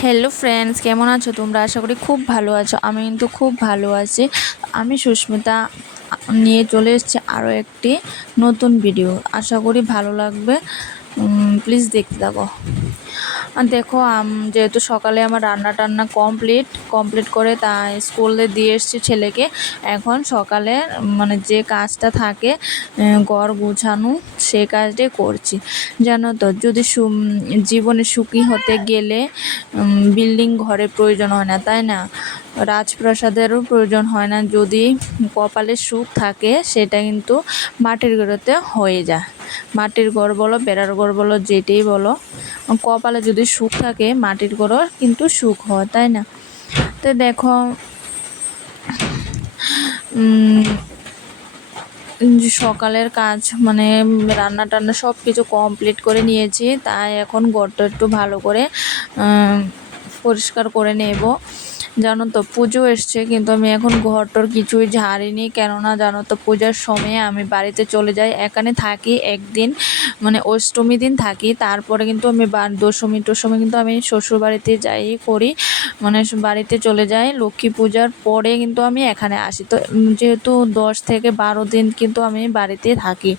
Hello friends কেমন আছো? তোমরা আশা করি খুব ভালো আছো। আমি কিন্তু খুব ভালো আছি। আমি সুস্মিতা, নিয়ে চলে এসেছি আরও একটি নতুন ভিডিও আশা করি ভালো লাগবে। প্লিজ দেখতে থাকো। দেখো যেহেতু সকালে আমার রান্না টান্না কমপ্লিট কমপ্লিট করে তা স্কুলে দিয়ে এসছি ছেলেকে। এখন সকালে মানে যে কাজটা থাকে গড় গুছানো সেই কাজটাই করছি। জানো তো, যদি সু- জীবনে সুখী হতে গেলে বিল্ডিং ঘরের প্রয়োজন হয় না, তাই না? রাজপ্রাসাদেরও প্রয়োজন হয় না। যদি কপালে সুখ থাকে, সেটা কিন্তু মাটির ঘরেতে হয়ে যায়। মাটির ঘর বলো, বেড়ার ঘর বলো, যেটাই বলো, কপালে যদি সুখ থাকে, মাটির ঘরও কিন্তু সুখ হয়, তাই না? তো দেখো সকালের কাজ মানে রান্না টান্না সব কিছু কমপ্লিট করে নিয়েছি। তাই এখন ঘরটা একটু ভালো করে পরিষ্কার করে নেব। জানো তো, পুজো এসছে, কিন্তু আমি এখন ঘরটর কিছুই ঝাড়িনি। কেননা জানো তো, পূজার সময়ে আমি বাড়িতে চলে যাই। এখানে থাকি একদিন মানে অষ্টমী দিন থাকি। তারপরে কিন্তু আমি দশমী টশমী কিন্তু আমি শ্বশুর বাড়িতে যাই, করি। মানে বাড়িতে চলে যাই, লক্ষ্মী পূজার পরে কিন্তু আমি এখানে আসি। তো যেহেতু দশ থেকে বারো দিন কিন্তু আমি বাড়িতে থাকি।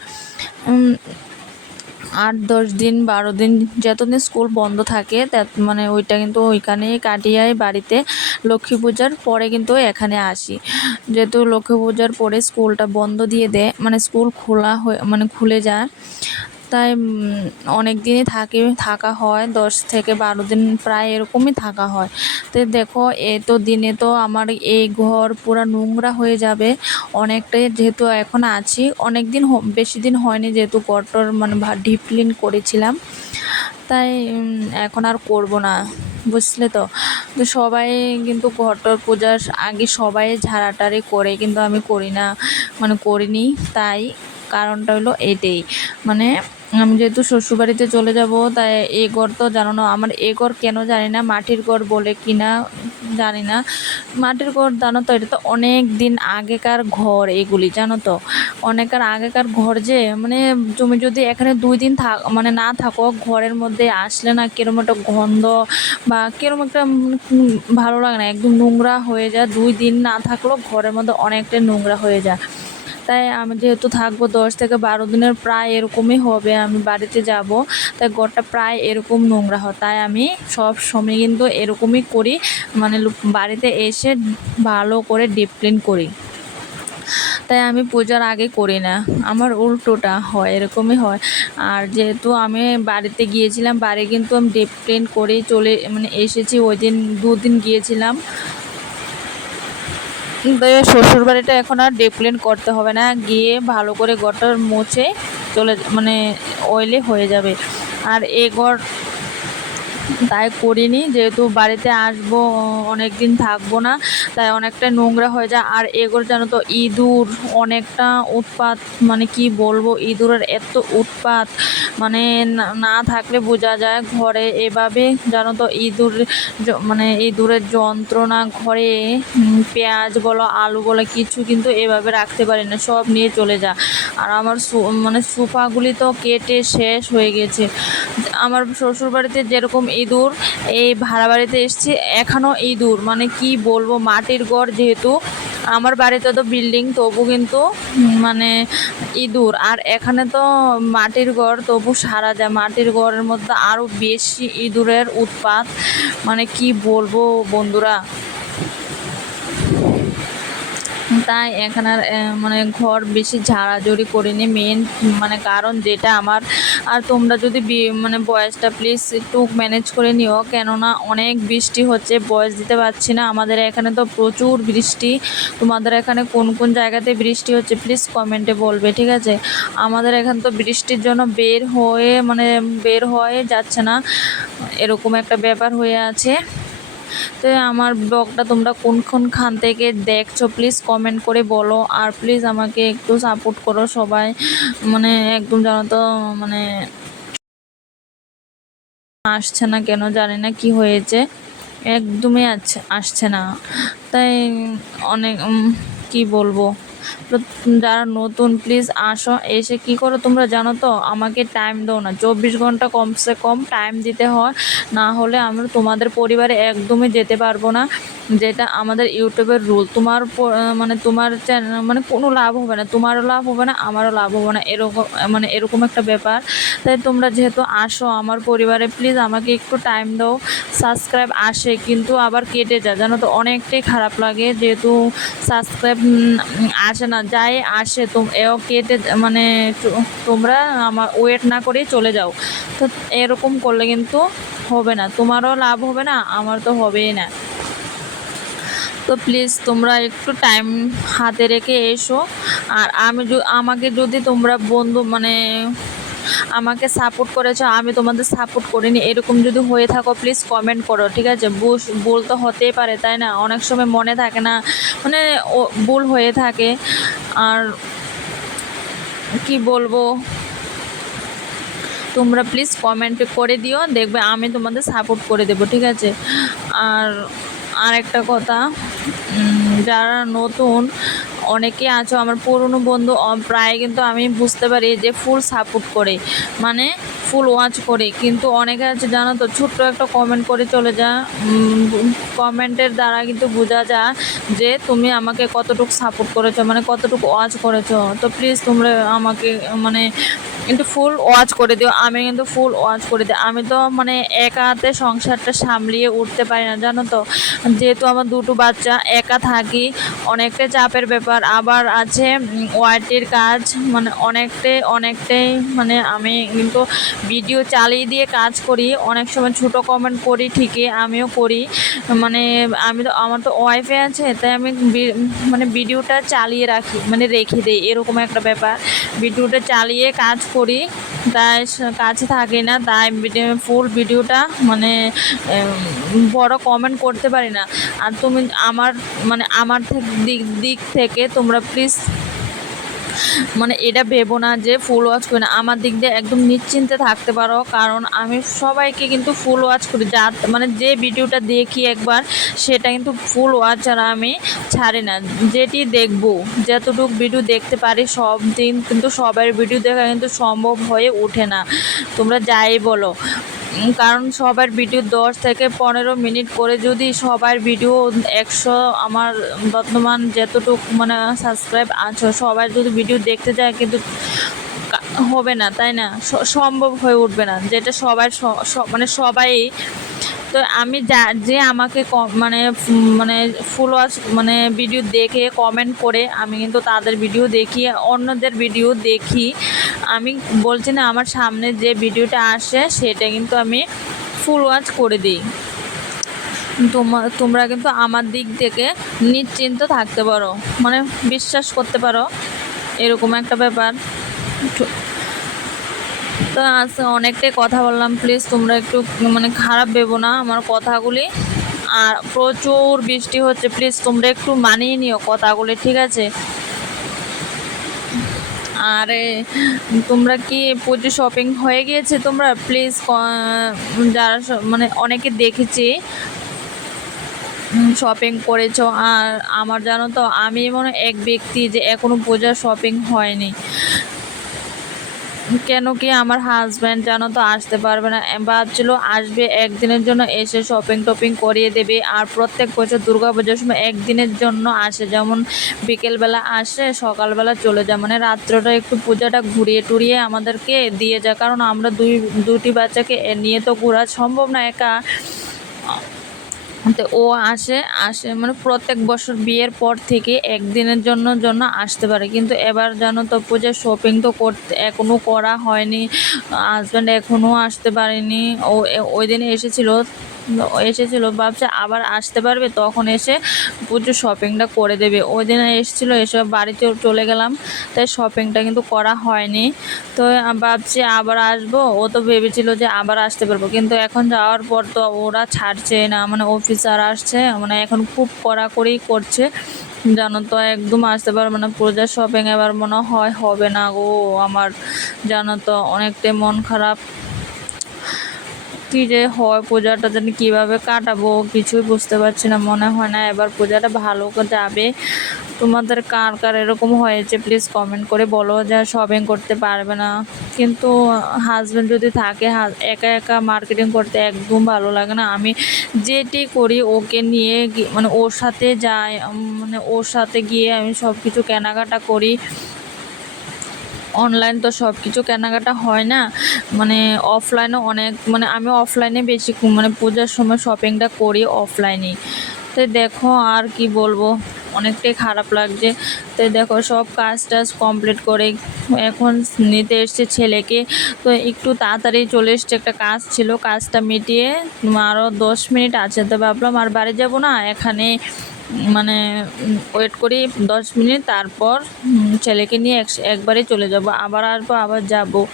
আট, দশ দিন, বারো দিন যতদিন স্কুল বন্ধ থাকে মানে ওইটা কিন্তু ওইখানেই কাটিয়ে বাড়িতে লক্ষ্মী পূজার পরে কিন্তু এখানে আসি। যেহেতু লক্ষ্মী পূজার পরে স্কুলটা বন্ধ দিয়ে দেয় মানে স্কুল খোলা হয়ে মানে খুলে যায়। তাই অনেক দিনই থাকি, থাকা হয়। দশ থেকে বারো দিন প্রায় এরকমই থাকা হয়। তো দেখো, এ তো দিনে তো আমার এই ঘর পুরো নোংরা হয়ে যাবে। অনেকটাই যেহেতু এখন আছি, অনেক দিন বেশি দিন হয়নি যেহেতু ঘরটর মানে ডিপ ক্লিন করেছিলাম। তাই এখন আর করব না, বুঝলে তো? তো সবাই কিন্তু ঘটর পূজার আগে সবাই ঝাড়াটারি করে, কিন্তু আমি করি না মানে করিনি, তাই কারণটা হলো এটাই। মানে আমি যেহেতু শ্বশুরবাড়িতে চলে যাব, তাই এ ঘর তো জানো না, আমার এ ঘর কেন জানি না, মাটির ঘর বলে কিনা জানি না। মাটির ঘর জানো তো, এটা তো অনেক দিন আগেকার ঘর এগুলি, জানো তো। অনেকের আগেকার ঘর যে মানে তুমি যদি এখানে দুই দিন থাক মানে না থাকো, ঘরের মধ্যে আসলে না কিরম একটা গন্ধ বা কিরম একটা ভালো লাগে না, একদম নোংরা হয়ে যায়। দুই দিন না থাকলেও ঘরের মধ্যে অনেকটা নোংরা হয়ে যায়। তাই আমি যেহেতু থাকব দশ থেকে বারো দিনের প্রায় এরকমই হবে, আমি বাড়িতে যাব। তাই ঘরটা প্রায় এরকম নোংরা হয়। তাই আমি সব সময় কিন্তু এরকমই করি মানে বাড়িতে এসে ভালো করে ডিপ ক্লিন করি। তাই আমি পূজার আগে করি না, আমার উল্টোটা হয়, এরকমই হয়। আর যেহেতু আমি বাড়িতে গিয়েছিলাম, বাড়ি কিন্তু আমি ডিপ ক্লিন করেই চলে মানে এসেছি। ওই দিন, দুদিন গিয়েছিলাম। শ্বশুর বাড়িটা এখন আর ডিপ ক্লিন করতে হবে না। গিয়ে ভালো করে ঘরটা মুছে চলে মানে অয়েলে হয়ে যাবে। আর এ ঘর তাই করিনি, যেহেতু বাড়িতে আসব অনেক দিন থাকব না, তাই অনেকটা নোংরা হয়ে যায়। আর এগুলো জানো তো, ইঁদুর অনেকটা উৎপাত মানে কি বলব, ইঁদুরের এত উৎপাত মানে না- থাকলে বোঝা যায় ঘরে। এভাবে জানো তো, ইঁদুর মানে ইঁদুরের যন্ত্রণা ঘরে পেঁয়াজ বলো, আলু বলো, কিছু কিন্তু এভাবে রাখতে পারি না, সব নিয়ে চলে যায় আর আমার মানে সোফাগুলি তো কেটে শেষ হয়ে গেছে। আমার শ্বশুর বাড়িতে যেরকম ইঁদুর, এই ভাড়া বাড়িতে এসেছি এখনও ইঁদুর। মানে কি বলব, মাটির ঘর যেহেতু, আমার বাড়িতে তো বিল্ডিং, তবু কিন্তু মানে ইঁদুর। আর এখানে তো মাটির ঘর তবু সারা যায়। মাটির ঘরের মধ্যে আরও বেশি ইঁদুরের উৎপাত। মানে কি বলব বন্ধুরা? তাই এখানে মানে ঘর বেশি ঝাড়াঝড়ি করিনি। মেন মানে কারণ যেটা আমার, আর তোমরা যদি মানে বয়সটা প্লিজ একটু ম্যানেজ করে নিও, কেননা অনেক বৃষ্টি হচ্ছে, বয়স দিতে পারছি না। আমাদের এখানে তো প্রচুর বৃষ্টি। তোমাদের এখানে কোন কোন জায়গাতে বৃষ্টি হচ্ছে প্লিজ কমেন্টে বলবে, ঠিক আছে? আমাদের এখানে তো বৃষ্টির জন্য বের হয়ে মানে বের হয়ে যাচ্ছে না। এরকম একটা ব্যাপার হয়ে আছে। তো আমার ব্লগটা তোমরা কোন কোন খান থেকে দেখছ প্লিজ কমেন্ট করে বলো। আর প্লিজ আমাকে একটু সাপোর্ট করো সবাই। মানে একদম জানো তো মানে আসছে না কেন জানি না কি হয়েছে। একদমই আসছে না। তাই অনেক কি বলব? যারা নতুন প্লিজ আসো, এসে কি করো তোমরা জানো তো? আমাকে টাইম দাও না। চব্বিশ ঘণ্টা কমসে কম টাইম দিতে হয়। না হলে আমরা তোমাদের পরিবারে একদমই যেতে পারব না। যেটা আমাদের ইউটিউবের রুল তোমার মানে তোমার চ্যানেল মানে কোনো লাভ হবে না। তোমারও লাভ হবে না, আমারও লাভ হবে না। এরকম মানে এরকম একটা ব্যাপার। তাই তোমরা যেহেতু আসো আমার পরিবারে প্লিজ আমাকে একটু টাইম দাও। সাবস্ক্রাইব আসে, কিন্তু আবার কেটে যায়। জানো তো, অনেকটাই খারাপ লাগে। যেহেতু সাবস্ক্রাইব আসে না, যাই আসে। তো এও কেটে মানে তোমরা আমার ওয়েট না করে চলে যাও। তো এরকম করলে কিন্তু হবে না। তোমারও লাভ হবে না, আমার তো হবেই না। তো প্লিজ তোমরা একটু টাইম হাতে রেখে এসো। আর আমি আমাকে যদি তোমরা বন্ধু মানে আমাকে সাপোর্ট করেছ, আমি তোমাদের সাপোর্ট করিনি। এরকম যদি হয়ে থাকো প্লিজ কমেন্ট করো, ঠিক আছে? ভুল তো হতেই পারে, তাই না? অনেক সময় মনে থাকে না মানে ভুল হয়ে থাকে। আর কি বলব? তোমরা প্লিজ কমেন্ট করে দিও, দেখবে আমি তোমাদের সাপোর্ট করে দেবো, ঠিক আছে? আর আর একটা কথা যারা নতুন অনেকে আছো, আমার পুরনো বন্ধু প্রায় কিন্তু আমি বুঝতে পারি যে ফুল সাপোর্ট করে মানে ফুল ওয়াচ করে। কিন্তু অনেকে আছে, জানো তো, ছোট্ট একটা কমেন্ট করে চলে যা কমেন্টের দ্বারা কিন্তু বোঝা যা যে তুমি আমাকে কতটুকু সাপোর্ট করেছ মানে কতটুকু ওয়াচ করেছ। তো প্লিজ তোমরা আমাকে মানে কিন্তু ফুল ওয়াচ করে দিও, আমি কিন্তু ফুল ওয়াচ করে দিই। আমি তো মানে একা হাতে সংসারটা সামলিয়ে উঠতে পারি না, জানো তো? যেহেতু আমার দুটো বাচ্চা, একা থাকি অনেকটাই চাপের ব্যাপার। আবার আছে ওয়াইটির কাজ মানে অনেকটাই অনেকটাই মানে আমি কিন্তু ভিডিও চালিয়ে দিয়ে কাজ করি। অনেক সময় ছোট কমেন্ট করি, ঠিকই, আমিও করি। মানে আমি তো, আমার তো ওয়াইফে আছে, তাই আমি মানে ভিডিওটা চালিয়ে রাখি মানে রেখে দিই, এরকম একটা ব্যাপার। ভিডিওটা চালিয়ে কাজ করি। তাই কাছে থাকি না, তাই ফুল ভিডিওটা মানে বড় কমেন্ট করতে পারি না। আর তুমি, আমার মানে আমার দিক দিক থেকে তোমরা প্লিজ মানে এটা ভেবো না যে ফুল ওয়াচ করি না। আমার দিক দিয়ে একদম নিশ্চিন্তে থাকতে পারো, কারণ আমি সবাইকে কিন্তু ফুল ওয়াচ করি। যা মানে যে ভিডিওটা দেখি একবার, সেটা কিন্তু ফুল ওয়াচ আর আমি ছাড়ি না। যেটি দেখব, যতটুকু ভিডিও দেখতে পারি, সব দিন কিন্তু সবার ভিডিও দেখা কিন্তু সম্ভব হয়ে ওঠে না। তোমরা যাই বলো। কারণ সবার ভিডিও দশ থেকে পনেরো মিনিট করে যদি সবার ভিডিও একশো আমার বর্তমান যতটুকু মানে সাবস্ক্রাইব আছো সবাই যদি ভিডিও দেখতে যায় কিন্তু হবে না, তাই না? সম্ভব হয়ে উঠবে না। যেটা সবার স- স- মানে সবাই তো আমি যা, যে আমাকে মানে মানে ফুল ওয়াচ মানে ভিডিও দেখে কমেন্ট করে, আমি কিন্তু তাদের ভিডিও দেখি, অন্যদের ভিডিও দেখি। আমি বলছি না, আমার সামনে যে ভিডিওটা আসে, সেটা কিন্তু আমি ফুল ওয়াচ করে দিই। তোমার তোমরা কিন্তু আমার দিক থেকে নিশ্চিন্ত থাকতে পারো মানে বিশ্বাস করতে পারো, এরকম একটা ব্যাপার। তো- আজ অনেকটাই কথা বললাম প্লিজ তোমরা একটু মানে খারাপ ভেবো না আমার কথাগুলি। আর প্রচুর বৃষ্টি হচ্ছে প্লিজ তোমরা একটু মানিয়ে নিও কথাগুলি, ঠিক আছে? আর, তোমরা কি পুজো শপিং হয়ে গিয়েছে তোমরা? প্লিজ যারা মানে অনেকে দেখেছি শপিং করেছ। আর আমার জানো তো, আমি মনে এক ব্যক্তি যে এখনও পূজার শপিং হয়নি। কেন কি আমার হাজব্যান্ড জানো তো আসতে পারবে না? ভাবছিল আসবে একদিনের জন্য এসে শপিং টপিং করিয়ে দেবে আর প্রত্যেক বছর দুর্গা পুজোর সময় একদিনের জন্য আসে। যেমন বিকেলবেলা আসে, সকালবেলা চলে যায়। মানে রাত্রটা একটু পূজাটা ঘুরিয়ে টুরিয়ে আমাদেরকে দিয়ে যায়। কারণ আমরা দুই, দুটি বাচ্চাকে নিয়ে তো ঘোরা সম্ভব না, একা। তো ও আসে আসে মানে প্রত্যেক বছর বিয়ের পর থেকে একদিনের জন্য জন্য আসতে পারে। কিন্তু এবার যেন তো পূজা শপিং তো করতে এখনও করা হয়নি। হাজব্যান্ড এখনও আসতে পারেনি। ও ওই দিন এসেছিল এসেছিল, ভাবছে আবার আসতে পারবে, তখন এসে পুজোর শপিংটা করে দেবে। ওই দিন এসেছিল, এসে বাড়িতে চলে গেলাম, তাই শপিংটা কিন্তু করা হয়নি। তো ভাবছি আবার আসব, ও তো ভেবেছিল যে আবার আসতে পারব, কিন্তু এখন যাওয়ার পর তো ওরা ছাড়ছে না মানে অফিসার আসছে মানে এখন খুব কড়াকড়ি করছে। জানো তো একদম আসতে পারবে না পূজার শপিং এবার মনে হয় হবে না গো, আমার জানো তো অনেকটাই মন খারাপ। কি যে হয়, পূজাটা জানি কীভাবে কাটাবো কিছুই বুঝতে পারছি না, মনে হয় না এবার পূজাটা ভালো যাবে। তোমাদের কার কার এরকম হয়েছে প্লিজ কমেন্ট করে বলো যে শপিং করতে পারবে না। কিন্তু হাজব্যান্ড যদি থাকে একা একা মার্কেটিং করতে একদম ভালো লাগে না। আমি যেটি করি ওকে নিয়ে মানে ওর সাথে যাই মানে ওর সাথে গিয়ে আমি সব কিছু কেনাকাটা করি। অনলাইন তো সব কিছু কেনাকাটা হয় না। মানে অফলাইনও অনেক মানে আমি অফলাইনে বেশি মানে পূজার সময় শপিংটা করি অফলাইনেই তো দেখো আর কি বলব, অনেকটাই খারাপ লাগছে। তো দেখো সব কাজ টাজ কমপ্লিট করে এখন নিতে এসছে ছেলেকে। তো একটু তাড়াতাড়ি চলে এসছে একটা কাজ ছিল, কাজটা মিটিয়ে আরও দশ মিনিট আছে। তো ভাবলাম আর বাড়ি যাব না এখানে মানে ওয়েট করি দশ মিনিট, তারপর ছেলেকে নিয়ে এক- একবারে চলে যাব। আবার আসব, আবার যাব।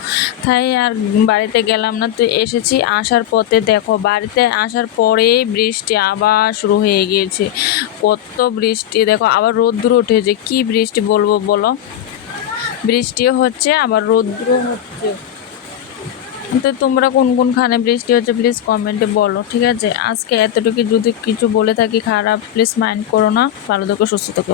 তাই আর বাড়িতে গেলাম না। তো এসেছি, আসার পথে দেখো, বাড়িতে আসার পরেই বৃষ্টি আবার শুরু হয়ে গিয়েছে। কত বৃষ্টি, দেখো, আবার রোদ্দুর উঠেছে। কি বৃষ্টি বলব বলো? বৃষ্টিও হচ্ছে, আবার রোদ্দুরও হচ্ছে। তো তোমরা কোন কোনখানে বৃষ্টি হচ্ছে প্লিজ কমেন্টে বলো, ঠিক আছে? আজকে এতটুকু যদি কিছু বলে থাকি খারাপ প্লিজ মাইন্ড করো না। ভালো থেকো, সুস্থ থেকো।